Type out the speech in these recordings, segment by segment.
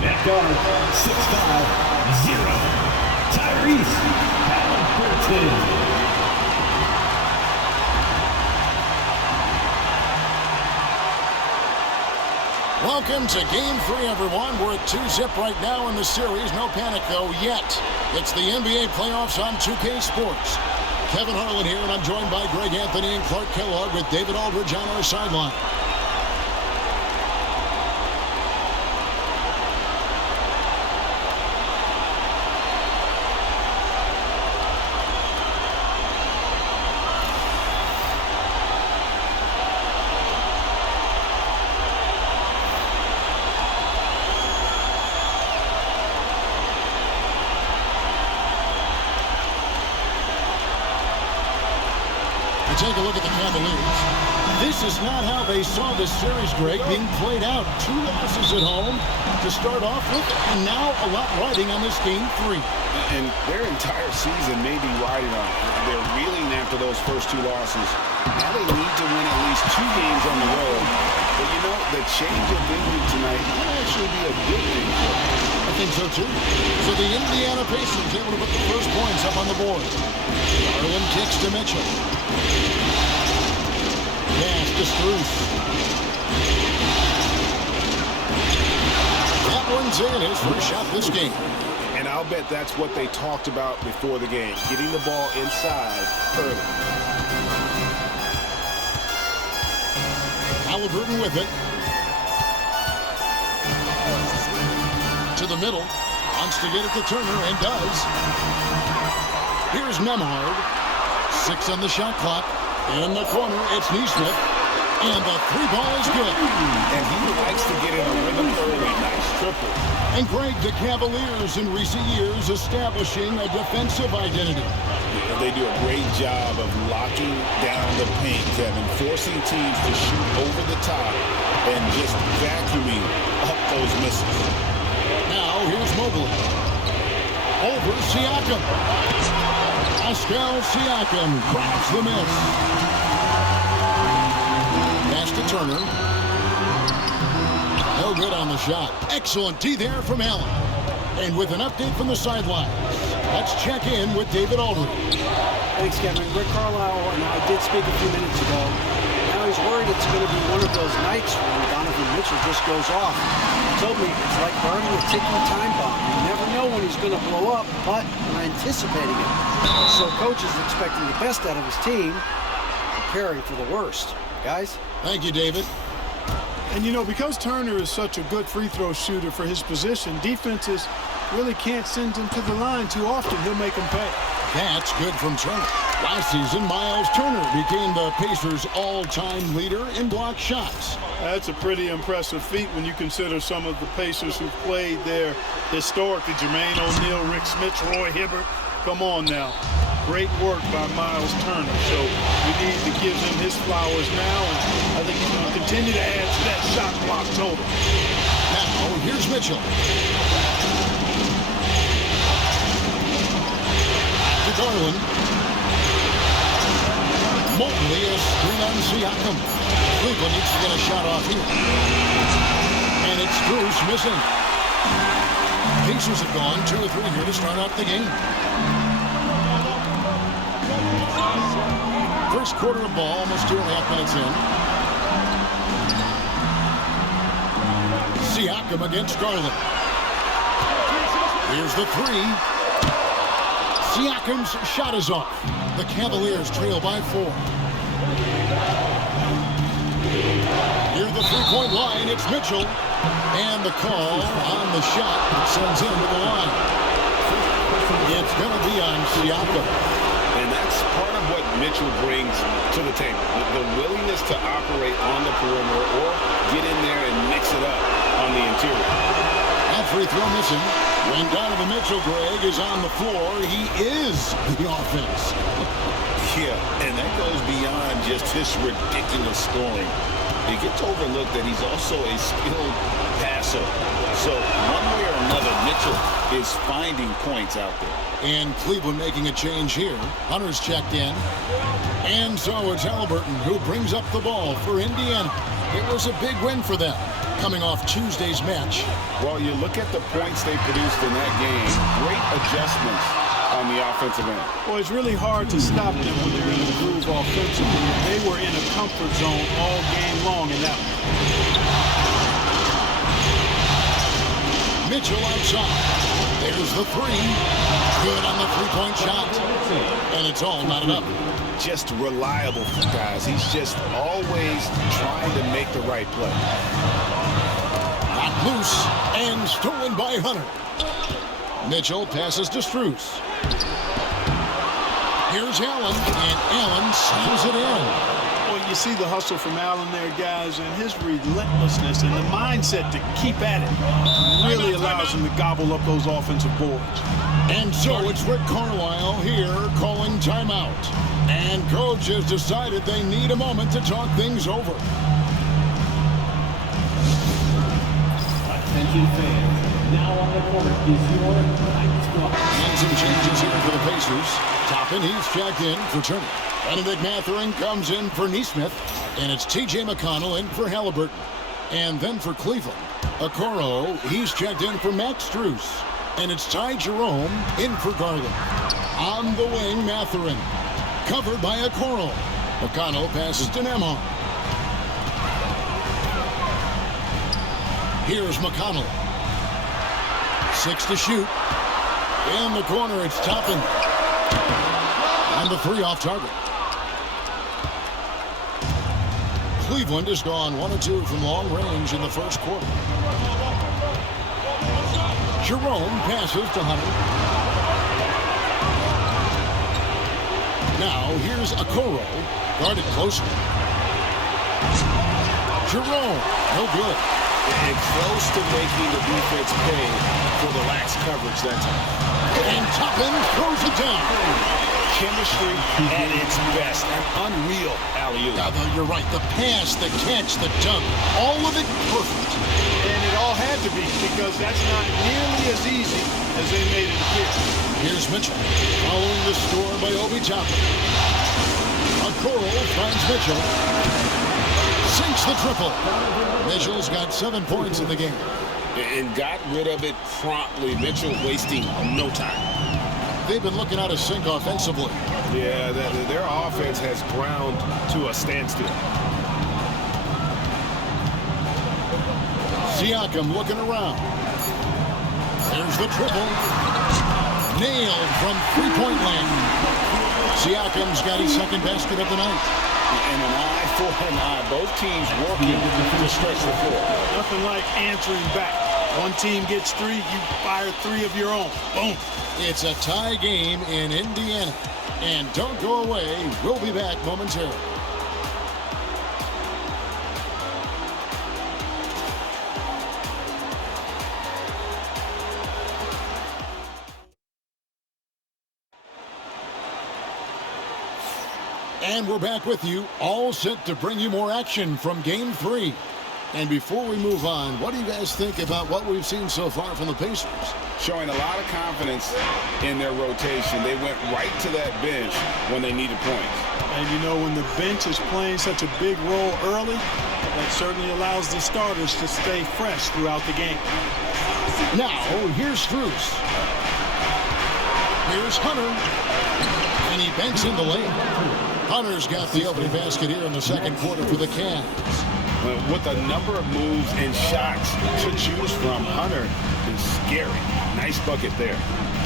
At guard, 6'5", 0, Darius. Welcome to Game 3, everyone. We're at 2-0 right now in the series. No panic, though, yet. It's the NBA playoffs on 2K Sports. Kevin Harlan here, and I'm joined by Greg Anthony and Clark Kellogg with David Aldridge on our sideline. Take a look at the Cavaliers. This is not how they saw this series, Greg, being played out. 2 losses at home to start off with, and now a lot riding on this Game 3. And their entire season may be riding on it. They're reeling after those first 2 losses. Now they need to win at least 2 games on the road. But you know, the change of venue tonight might actually be a good thing for them. I think so, too. So the Indiana Pacers able to put the first points up on the board. Garland kicks to Mitchell. Pass to Strus. That one's in, his first shot this game. And I'll bet that's what they talked about before the game, getting the ball inside early. Halliburton with it. To the middle. Wants to get it to Turner, and does. Here's Nembhard. 6 on the shot clock. In the corner, it's Neesmith. And the 3-ball is good. And he likes to get in a rhythm early. Nice triple. And Greg, the Cavaliers in recent years establishing a defensive identity. Yeah, they do a great job of locking down the paint, Kevin, forcing teams to shoot over the top and just vacuuming up those misses. Now, here's Mobley. Over Siakam. Pascal Siakam grabs the miss. Pass to Turner. No good on the shot. Excellent D there from Allen. And with an update from the sidelines, let's check in with David Aldridge. Thanks, Kevin. Rick Carlisle and I did speak a few minutes ago. Now he's worried it's going to be one of those nights when Donovan Mitchell just goes off. He told me it's like burning a ticking time bomb. You never know when he's going to blow up, but we're anticipating it. So coach is expecting the best out of his team, preparing for the worst. Guys? Thank you, David. And, you know, because Turner is such a good free throw shooter for his position, defenses really can't send him to the line too often. He'll make them pay. That's good from Turner. Last season, Miles Turner became the Pacers' all-time leader in block shots. That's a pretty impressive feat when you consider some of the Pacers who've played there historically. Jermaine O'Neal, Rick Smith, Roy Hibbert. Come on now. Great work by Miles Turner. So we need to give him his flowers now, and I think he's going to continue to add to that shot block total. Now, here's Mitchell. To Garland. Mobley is screen on Siakam. Cleveland needs to get a shot off here. And it's Strus missing. Pacers have gone 2 or 3 here to start out the game. First quarter of ball, almost 2.5 minutes in. Siakam against Garland. Here's the 3. Siakam's shot is off. The Cavaliers trail by 4. Near the 3-point line, it's Mitchell. And the call on the shot that sends him to the line. It's going to be on Siakam. And that's part of what Mitchell brings to the table. The willingness to operate on the perimeter or get in there and mix it up on the interior. That free throw missing. When Donovan Mitchell, Greg, is on the floor, he is the offense. Yeah, and that goes beyond just his ridiculous scoring. It gets overlooked that he's also a skilled passer. So one way or another, Mitchell is finding points out there. And Cleveland making a change here. Hunter's checked in. And so it's Halliburton who brings up the ball for Indiana. It was a big win for them. coming off Tuesday's match. Well, you look at the points they produced in that game. Great adjustments on the offensive end. Well, it's really hard to stop them when they're in a groove offensively. They were in a comfort zone all game long in that one. Mitchell outside. There's the three. Good on the three-point shot. And it's all knotted up. Just reliable, guys. He's just always trying to make the right play. Got loose and stolen by Hunter. Mitchell passes to Strus. Here's Allen, and Allen slams it in. Well, you see the hustle from Allen there, guys, and his relentlessness and the mindset to keep at it really allows him to gobble up those offensive boards. And so it's Rick Carlisle here calling timeout. And coach has decided they need a moment to talk things over. Attention fans, now on the court is your ninth squad. And some changes here for the Pacers. Toppin, he's checked in for Turner. Benedict Mathurin comes in for Neesmith. And it's T.J. McConnell in for Halliburton. And then for Cleveland, Okoro, he's checked in for Max Strus. And it's Ty Jerome in for Garland. On the wing, Mathurin. Covered by Okoro. McConnell passes to Nemhard. Here's McConnell. 6 to shoot. In the corner, it's Toppin. And the three off target. Cleveland has gone 1 of 2 from long range in the first quarter. Jerome passes to Hunter. Now here's Okoro, guarded closer. Jerome, no good. And close to making the defense pay for the lax coverage that time. And Toppin throws it down. Chemistry at its best. An unreal alley-oop. You're right. The pass, the catch, the dunk, all of it perfect. And it all had to be, because that's not nearly as easy as they made it appear. Here's Mitchell, following the score by Obi Toppin. Okoro finds Mitchell. Sinks the triple. Mitchell's got 7 points in the game. And got rid of it promptly. Mitchell wasting no time. They've been looking out of sync offensively. Yeah, their offense has ground to a standstill. Siakam looking around. There's the triple. Nailed from three-point land. Siakam's got his second basket of the night. And an eye for an eye. Both teams working to stretch the floor. Nothing like answering back. One team gets 3, you fire 3 of your own. Boom. It's a tie game in Indiana. And don't go away. We'll be back momentarily. And we're back with you, all set to bring you more action from Game 3. And before we move on, what do you guys think about what we've seen so far from the Pacers? Showing a lot of confidence in their rotation. They went right to that bench when they needed points. And you know, when the bench is playing such a big role early, that certainly allows the starters to stay fresh throughout the game. Now, here's Strus. Here's Hunter. And he banks in the lane. Hunter's got the opening basket here in the second quarter for the Cavs. With a number of moves and shots to choose from, Hunter is scary. Nice bucket there.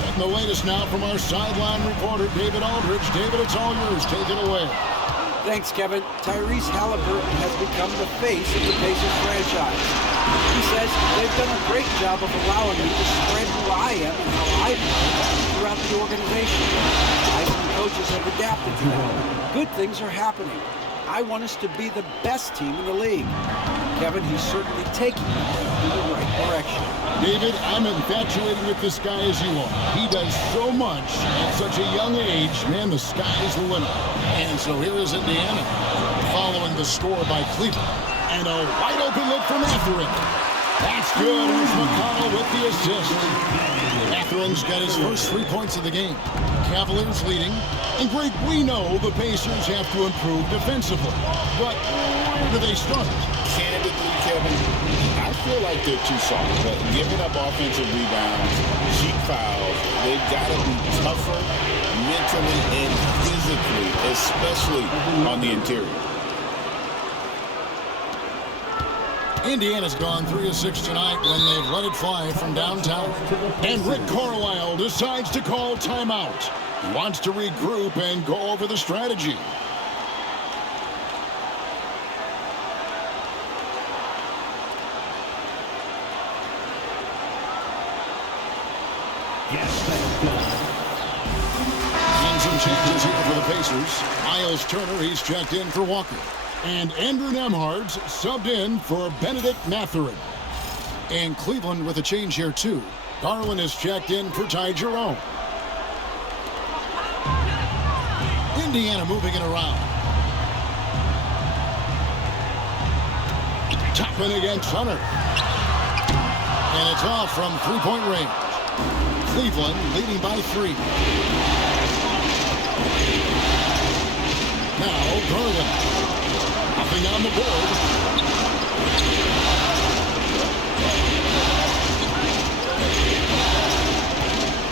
And the latest now from our sideline reporter, David Aldridge. David, it's all yours. Take it away. Thanks, Kevin. Tyrese Halliburton has become the face of the Pacers franchise. He says they've done a great job of allowing me to spread who I am and how I play throughout the organization. I think coaches have adapted to that. Good things are happening. I want us to be the best team in the league. Kevin, he's certainly taking us in the right direction. David, I'm infatuated with this guy as you are. He does so much at such a young age. Man, the sky's the limit. And so here is Indiana, following the score by Cleveland. And a wide open look for Mathurin. That's good. Here's McConnell with the assist. Mathurin's got his first 3 points of the game. Cavaliers leading. And Greg, we know the Pacers have to improve defensively. But where do they start? Candidly, Kevin, I feel like they're too soft, but giving up offensive rebounds, cheap fouls, they've got to be tougher mentally and physically, especially on the interior. Indiana's gone 3 of 6 tonight when they've let it fly from downtown. And Rick Carlisle decides to call timeout. He wants to regroup and go over the strategy. Yes, thank God. And some changes here for the Pacers. Miles Turner, he's checked in for Walker. And Andrew Nembhard's subbed in for Benedict Mathurin. And Cleveland with a change here, too. Garland is checked in for Ty Jerome. Indiana moving it around. Toppin against Hunter. And it's off from three-point range. Cleveland leading by 3. Now Garland. Nothing on the board.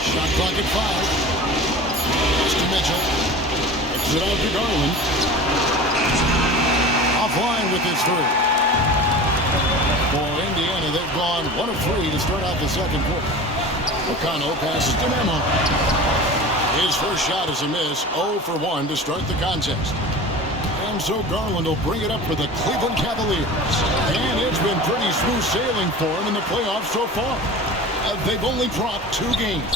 Shot clock at 5. To Mitchell. Kicks it out to Garland. Offline with his 3. For Indiana, they've gone 1 of 3 to start out the second quarter. McConnell passes to Nembhard. His first shot is a miss. 0 for 1 to start the contest. And so Garland will bring it up for the Cleveland Cavaliers. And it's been pretty smooth sailing for him in the playoffs so far. They've only dropped 2 games.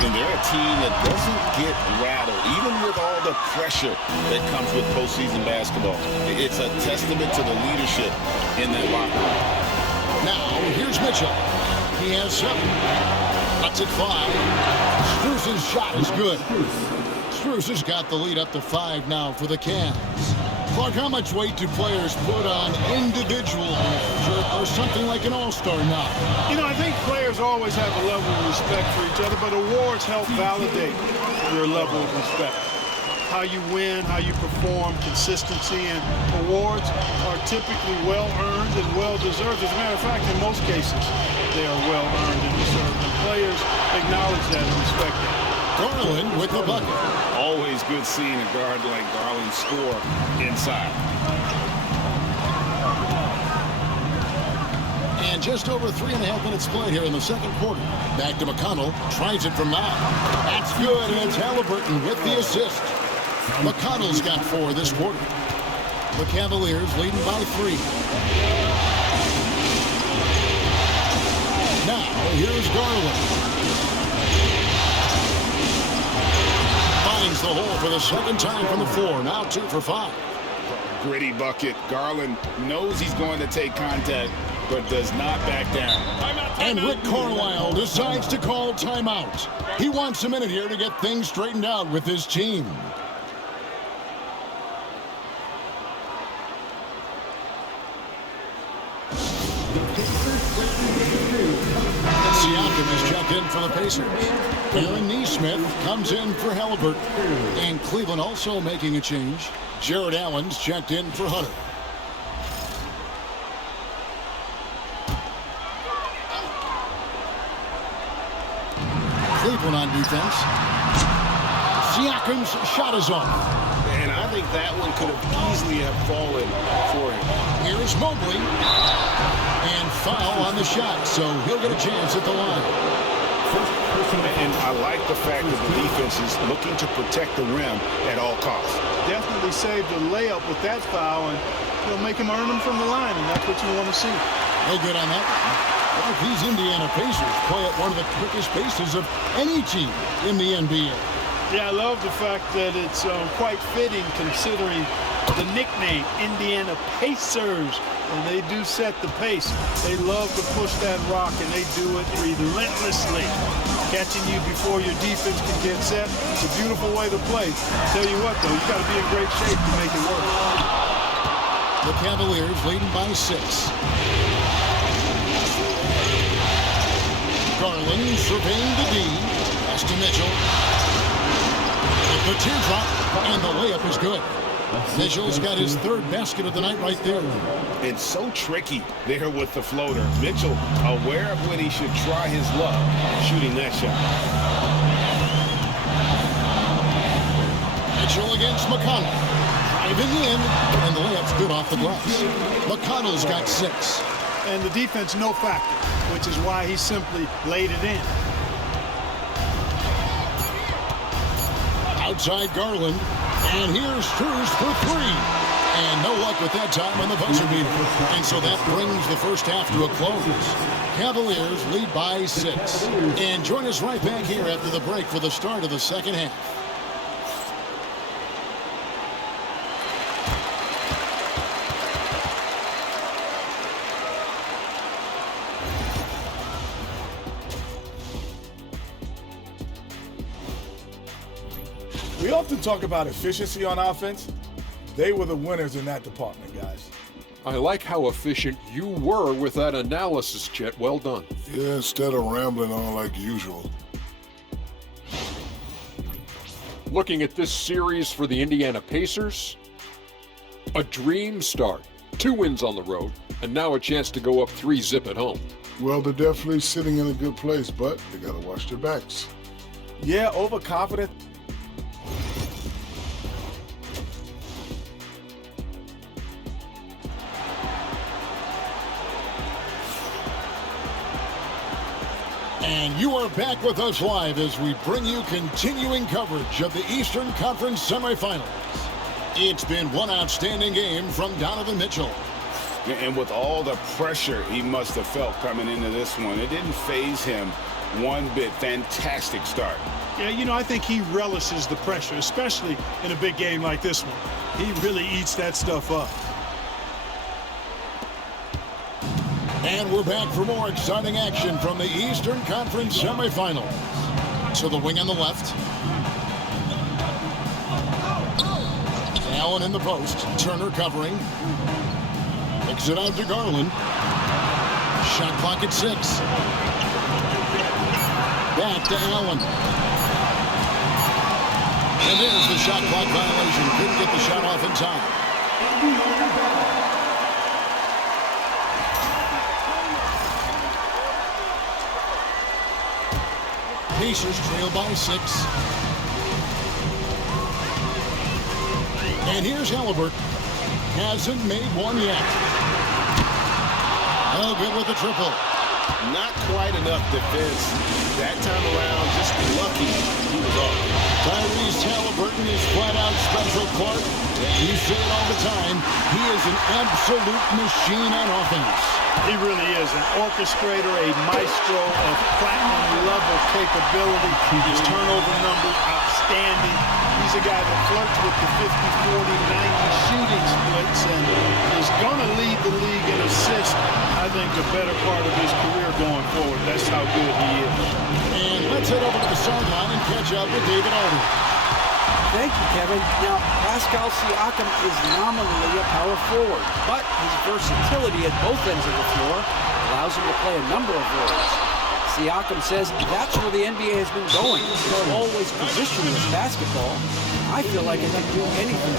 And they're a team that doesn't get rattled, even with all the pressure that comes with postseason basketball. It's a testament to the leadership in that locker room. Now, here's Mitchell. He has 7. Cuts at 5. Strus's shot is good. Strus has got the lead up to 5 now for the Cavs. Clark, how much weight do players put on individual or something like an all-star now? You know, I think players always have a level of respect for each other, but awards help validate your level of respect. How you win, how you perform, consistency, and awards are typically well-earned and well-deserved. As a matter of fact, in most cases, they are well-earned and deserved, and players acknowledge that and respect it. Garland with the bucket. Always good seeing a guard like Garland score inside. And just over 3.5 minutes played here in the second quarter. Back to McConnell. Tries it from now. That's good, and it's Halliburton with the assist. McConnell's got 4 this quarter. The Cavaliers leading by 3. Now, here's Garland. Finds the hole for the second time from the floor. Now 2 for 5. Gritty bucket. Garland knows he's going to take contact, but does not back down. And Rick Carlisle decides to call timeout. He wants a minute here to get things straightened out with his team. Siakam is checked in for the Pacers. Aaron Nesmith comes in for Halliburton. And Cleveland also making a change. Jared Allen's checked in for Hunter. Cleveland on defense. Siakam's shot is off. And I think that one could have easily have fallen for him. Here's Mobley. And foul on the shot, so he'll get a chance at the line. And I like the fact that the defense is looking to protect the rim at all costs. Definitely saved a layup with that foul, and he'll make him earn them from the line, and that's what you want to see. No good on that one. Well, these Indiana Pacers play at one of the quickest paces of any team in the NBA. Yeah, I love the fact that it's quite fitting considering the nickname, Indiana Pacers. And they do set the pace. They love to push that rock, and they do it relentlessly. Catching you before your defense can get set. It's a beautiful way to play. Tell you what, though, you got to be in great shape to make it work. The Cavaliers leading by 6. Garland surveying the D. Pass to Mitchell. The teardrop, and the layup is good. Mitchell's got his third basket of the night right there. It's so tricky there with the floater. Mitchell aware of when he should try his luck shooting that shot. Mitchell against McConnell. Driving in, and the layup's good off the glass. McConnell's got 6. And the defense no factor, which is why he simply laid it in. Outside Garland, and here's Strus for 3. And no luck with that time on the buzzer beater. And so that brings the first half to a close. Cavaliers lead by 6. And join us right back here after the break for the start of the second half. We often talk about efficiency on offense. They were the winners in that department, guys. I like how efficient you were with that analysis, Chet. Well done. Yeah, instead of rambling on like usual. Looking at this series for the Indiana Pacers, a dream start. 2 wins on the road, and now a chance to go up 3-zip at home. Well, they're definitely sitting in a good place, but they got to watch their backs. Yeah, overconfident. And you are back with us live as we bring you continuing coverage of the Eastern Conference semifinals. It's been one outstanding game from Donovan Mitchell. And with all the pressure he must have felt coming into this one, it didn't faze him one bit. Fantastic start. Yeah, you know, I think he relishes the pressure, especially in a big game like this one. He really eats that stuff up. And we're back for more exciting action from the Eastern Conference semifinals. To the wing on the left. Allen in the post. Turner covering. Kicks it out to Garland. Shot clock at 6. Back to Allen. And there's the shot clock violation. Couldn't get the shot off in time. Pacers trail by 6. And here's Halliburton. Hasn't made one yet. Oh, good with the triple. Not quite enough defense that time around. Just lucky he was off. Tyrese Halliburton is flat-out special, Clark. You say it all the time. He is an absolute machine on offense. He really is an orchestrator, a maestro of platinum-level capability. His turnover numbers, outstanding. He's a guy that flirts with the 50, 40, 90 shooting splits and is going to lead the league in assists, I think, the better part of his career going forward. That's how good he is. And let's head over to the sideline and catch up with David Alden. Thank you, Kevin. Now, Pascal Siakam is nominally a power forward, but his versatility at both ends of the floor allows him to play a number of roles. Siakam says that's where the NBA has been going. It's always positionless basketball. I feel like I can do anything.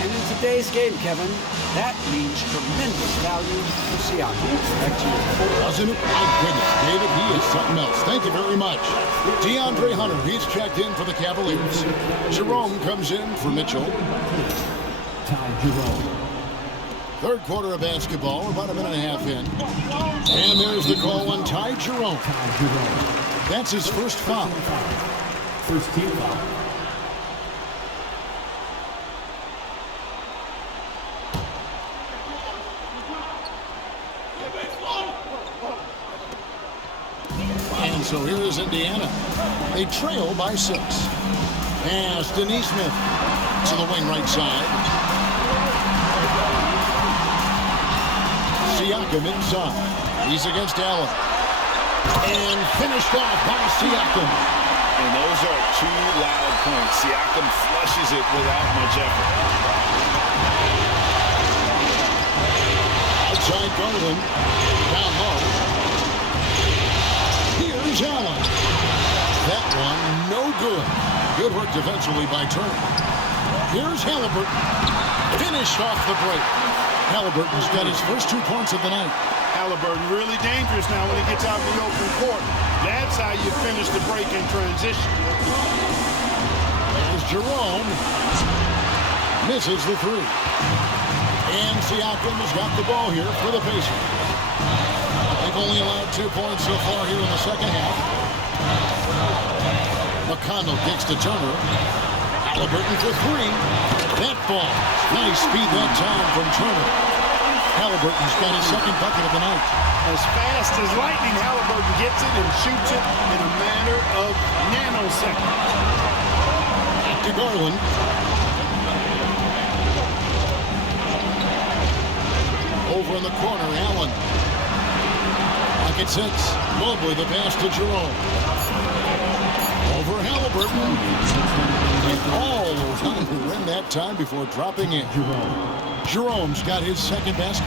And in today's game, Kevin, that means tremendous value for Siakam. Back to you. Doesn't it? My goodness, David, he is something else. Thank you very much. DeAndre Hunter, he's checked in for the Cavaliers. Jerome comes in for Mitchell. Third quarter of basketball, about a minute and a half in. And there's the call on Ty Jerome. That's his first foul. First team foul. And so here is Indiana. They trail by 6. Pass to Neesmith to the wing right side. Siakam inside. He's against Allen. And finished off by Siakam. And those are 2 loud points. Siakam flushes it without much effort. Outside Garland. Down low. Here's Allen. That one, no good. Good work defensively by Turner. Here's Halliburton. Finished off the break. Halliburton's got his first 2 points of the night. Halliburton really dangerous now when he gets out in the open court. That's how you finish the break in transition. There's Jerome. Misses the three. And Siakam has got the ball here for the Pacers. They've only allowed 2 points so far here in the second half. McConnell kicks to Turner. Halliburton for three. That ball. Nice speed that time from Turner. Halliburton's got his second bucket of the night. As fast as lightning, Halliburton gets it and shoots it in a matter of nanoseconds. Back to Garland. Over in the corner, Allen. Pocket six. Mobley the pass to Jerome. Over Halliburton. And all around the rim that time before dropping in. Jerome's got his second basket.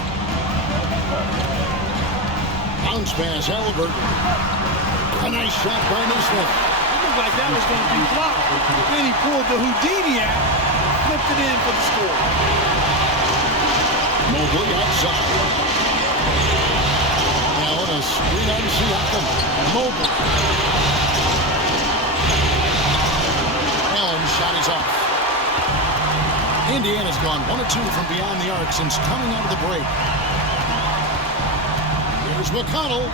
Bounce pass, Halliburton. A nice shot by Nesmith. It looked like that was going to be blocked. Then he pulled the Houdini out, flipped it in for the score. Mobley outside. Now on a screen on Siakam. Mobley. Allen's shot is off. Indiana's gone 1 of 2 from beyond the arc since coming out of the break. Here's McConnell.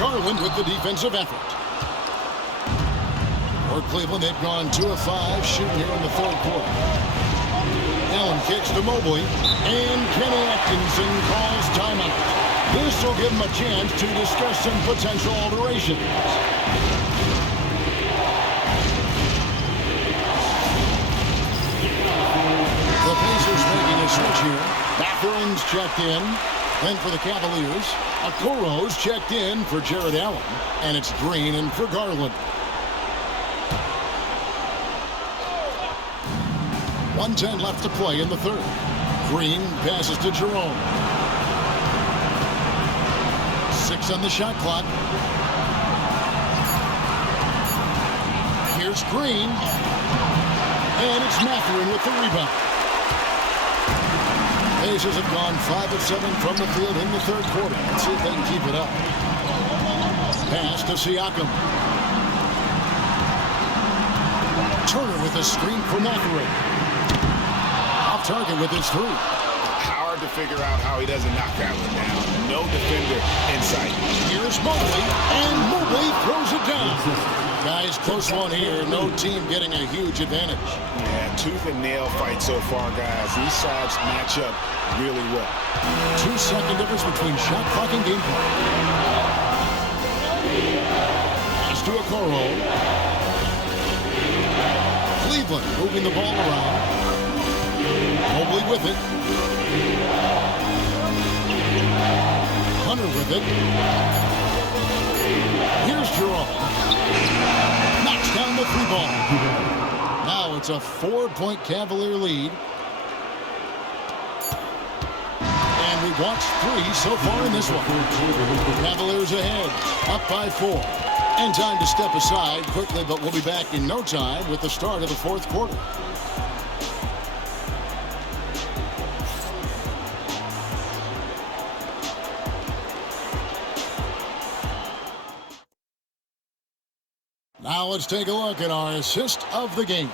Garland with the defensive effort. For Cleveland, they've gone 2 of 5 shooting here in the third quarter. Allen kicks to Mobley, and Kenny Atkinson calls timeout. This will give him a chance to discuss some potential alterations. The Pacers making a switch here. Matherin's checked in. Then for the Cavaliers, Okoro's checked in for Jared Allen. And it's Green in for Garland. 1:10 left to play in the third. Green passes to Jerome. 6 on the shot clock. Here's Green. And it's Matherin with the rebound. Pacers have gone 5 of 7 from the field in the third quarter. Let's see if they can keep it up. Pass to Siakam. Turner with a screen for Matherin. Off target with his three. Hard to figure out how he doesn't knock that one down. No defender in sight. Here's Mobley, and Mobley throws it down. Guys, close one here. No team getting a huge advantage. Yeah, tooth and nail fight so far, guys. These sides match up really well. 2-second difference between shot clock and game clock. Pass to Okoro. Cleveland moving the ball around. Mobley with it. Hunter with it. Here's Jerome. Knocks down the three ball. Now it's a 4-point Cavalier lead. And we've watched 3 so far in this one. Cavaliers ahead, up by 4. And time to step aside quickly, but we'll be back in no time with the start of the fourth quarter. Now let's take a look at our assist of the game.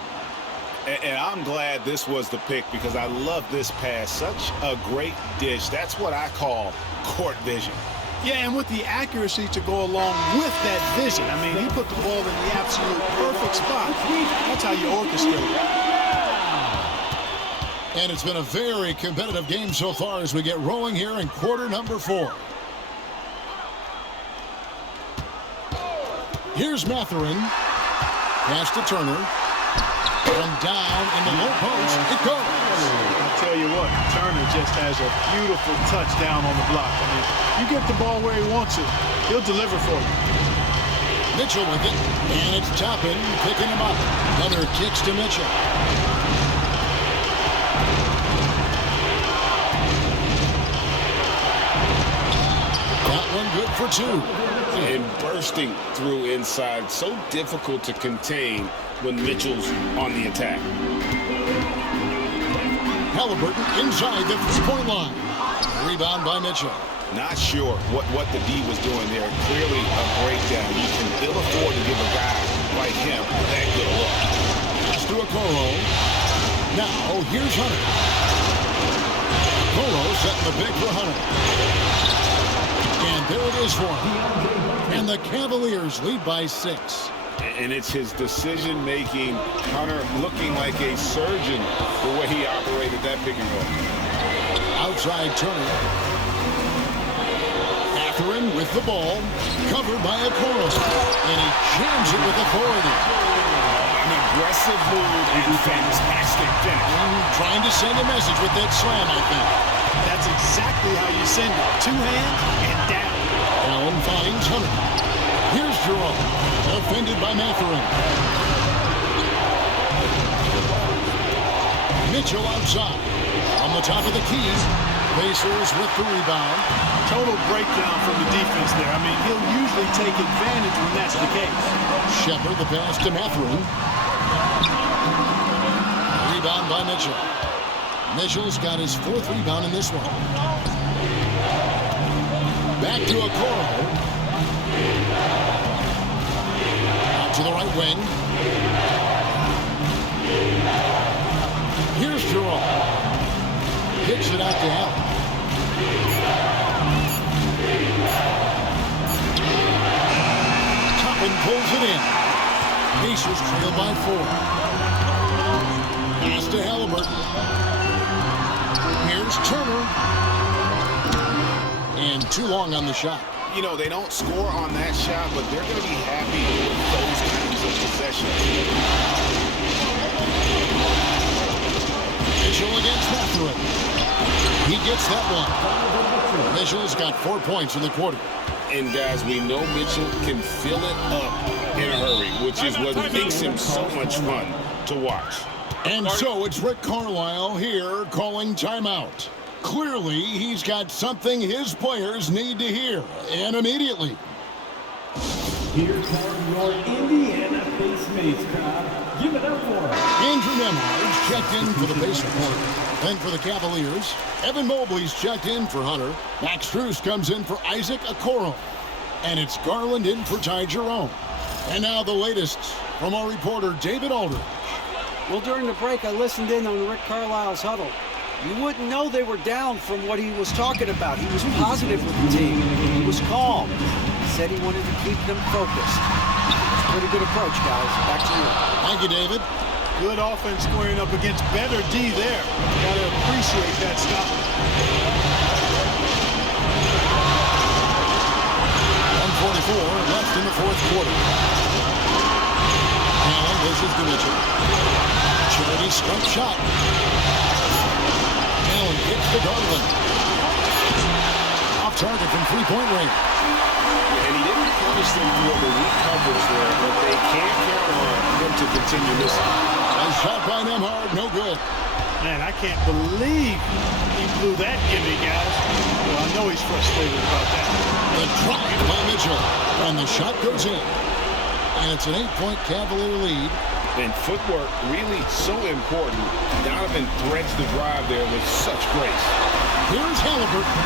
And I'm glad this was the pick because I love this pass. Such a great dish. That's what I call court vision. Yeah, and with the accuracy to go along with that vision. I mean, he put the ball in the absolute perfect spot. That's how you orchestrate it. And it's been a very competitive game so far as we get rolling here in quarter number 4. Here's Matherin. Pass to Turner. From down in the low post, it goes. I'll tell you what, Turner just has a beautiful touch down on the block. I mean, you get the ball where he wants it, he'll deliver for you. Mitchell with it, and it's Toppin picking him up. Hunter kicks to Mitchell. That one good for 2. And bursting through inside. So difficult to contain when Mitchell's on the attack. Halliburton inside the three-point line. Rebound by Mitchell. Not sure what the D was doing there. Clearly a breakdown. You can ill afford to give a guy like him that good a look. Pass to Okoro. Now, here's Hunter. Okoro setting the pick for Hunter. And there it is for him. And the Cavaliers lead by 6. And it's his decision-making. Hunter looking like a surgeon the way he operated that pick and roll. Outside Turner. Catherine with the ball. Covered by Okoro. And he jams it with authority. An aggressive move and fantastic finish. Trying to send a message with that slam, I think. That's exactly how you send it. 2 hands and down. Allen finds Hunter. Here's Jerome. Defended by Mathurin. Mitchell outside. On the top of the key. Pacers with the rebound. Total breakdown from the defense there. I mean, he'll usually take advantage when that's the case. Shepard the pass to Mathurin. Rebound by Mitchell. Mitchell's got his 4th rebound in this one. Back to Okoro. Out to the right wing. Here's Jerome. Kicks it out to Allen. Toppin pulls it in. Pacers trail by 4. Pass to Halliburton. Here's Turner. And too long on the shot. You know, they don't score on that shot, but they're going to be happy with those kinds of possessions. Mitchell against Mathurin. He gets that one. Mitchell's got 4 points in the quarter. And guys, we know Mitchell can fill it up in a hurry, which is what makes him so much fun to watch. And so it's Rick Carlisle here calling timeout. Clearly, he's got something his players need to hear, and immediately. Here come your Indiana Pacers crowd. Give it up for him. Andrew Nemhard's checked in for the Pacer corner. Then for the Cavaliers, Evan Mobley's checked in for Hunter. Max Strus comes in for Isaac Okoro. And it's Garland in for Ty Jerome. And now the latest from our reporter, David Aldridge. Well, during the break, I listened in on Rick Carlisle's huddle. You wouldn't know they were down from what he was talking about. He was positive with the team. He was calm. He said he wanted to keep them focused. Pretty good approach, guys. Back to you. Thank you, David. Good offense squaring up against better D there. Got to appreciate that stop. 1:44 left in the 4th quarter. Allen versus Mitchell. Charity strike shot. Allen kicks to Garland. Off target from 3-point range. And he didn't punish them for the weak coverage there, but they can't count on him to continue missing. A shot by Nemhard, no good. Man, I can't believe he blew that gimme, guys. Well, I know he's frustrated about that. The drive by Mitchell. And the shot goes in. And it's an 8-point Cavalier lead. And footwork really so important. Donovan threads the drive there with such grace. Here's Halliburton.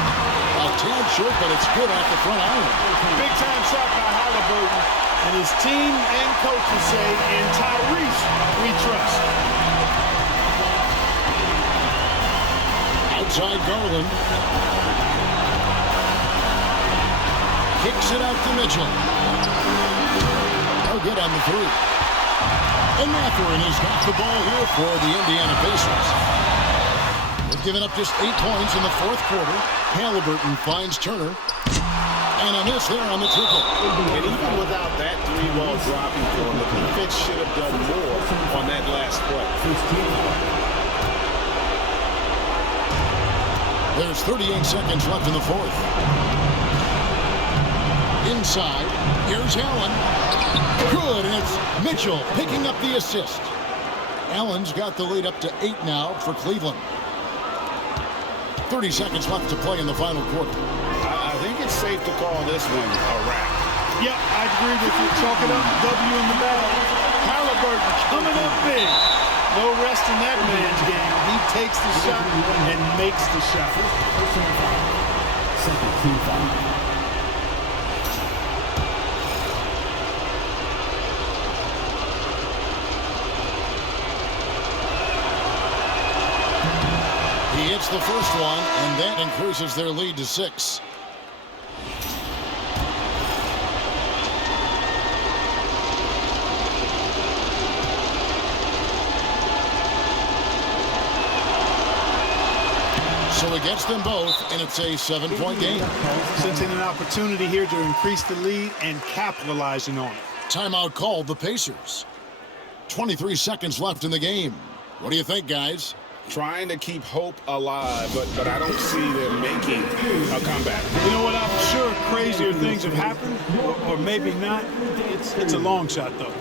A tad short, but it's good off the front iron. Big-time shot by Halliburton. And his team and coaches say, in Tyrese, we trust. Outside Garland. Kicks it out to Mitchell. No good on the 3. And Mathurin has got the ball here for the Indiana Pacers. They've given up just 8 points in the 4th quarter. Halliburton finds Turner. And a miss there on the triple. And even without that 3-ball dropping for him, the defense should have done more on that last play. There's 38 seconds left in the 4th. Inside, here's Allen. Good, and it's Mitchell picking up the assist. Allen's got the lead up to 8 now for Cleveland. 30 seconds left to play in the final quarter. I think it's safe to call this one a wrap. Yep, I agree with you. Chalk it up, W in the bag. Halliburton coming up big. No rest in that man's game. He takes the shot and makes the shot. Second team foul. He hits the first one, and that increases their lead to 6. So he gets them both, and it's a 7-point game. Sensing an opportunity here to increase the lead and capitalizing on it. Timeout called the Pacers. 23 seconds left in the game. What do you think, guys? Trying to keep hope alive, but I don't see them making a comeback. You know what? I'm sure crazier things have happened, or maybe not. It's a long shot, though.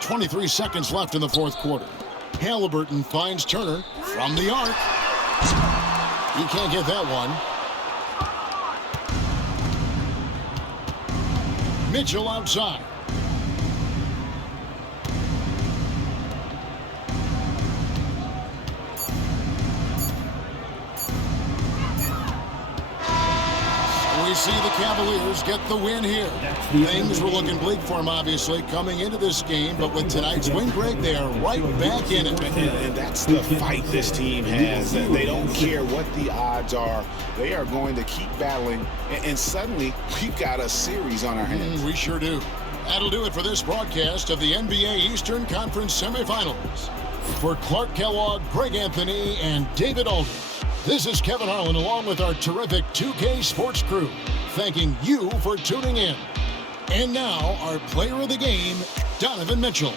.23 seconds left in the fourth quarter. Halliburton finds Turner from the arc. He can't get that one. Mitchell outside. We see the Cavaliers get the win here. Things were looking bleak for them, obviously, coming into this game, but with tonight's win, Greg, they are right back in it. And that's the fight this team has. They don't care what the odds are. They are going to keep battling, and suddenly we've got a series on our hands. We sure do. That'll do it for this broadcast of the NBA Eastern Conference semifinals. For Clark Kellogg, Greg Anthony, and David Aldridge, this is Kevin Harlan along with our terrific 2K Sports crew, thanking you for tuning in. And now, our player of the game, Donovan Mitchell.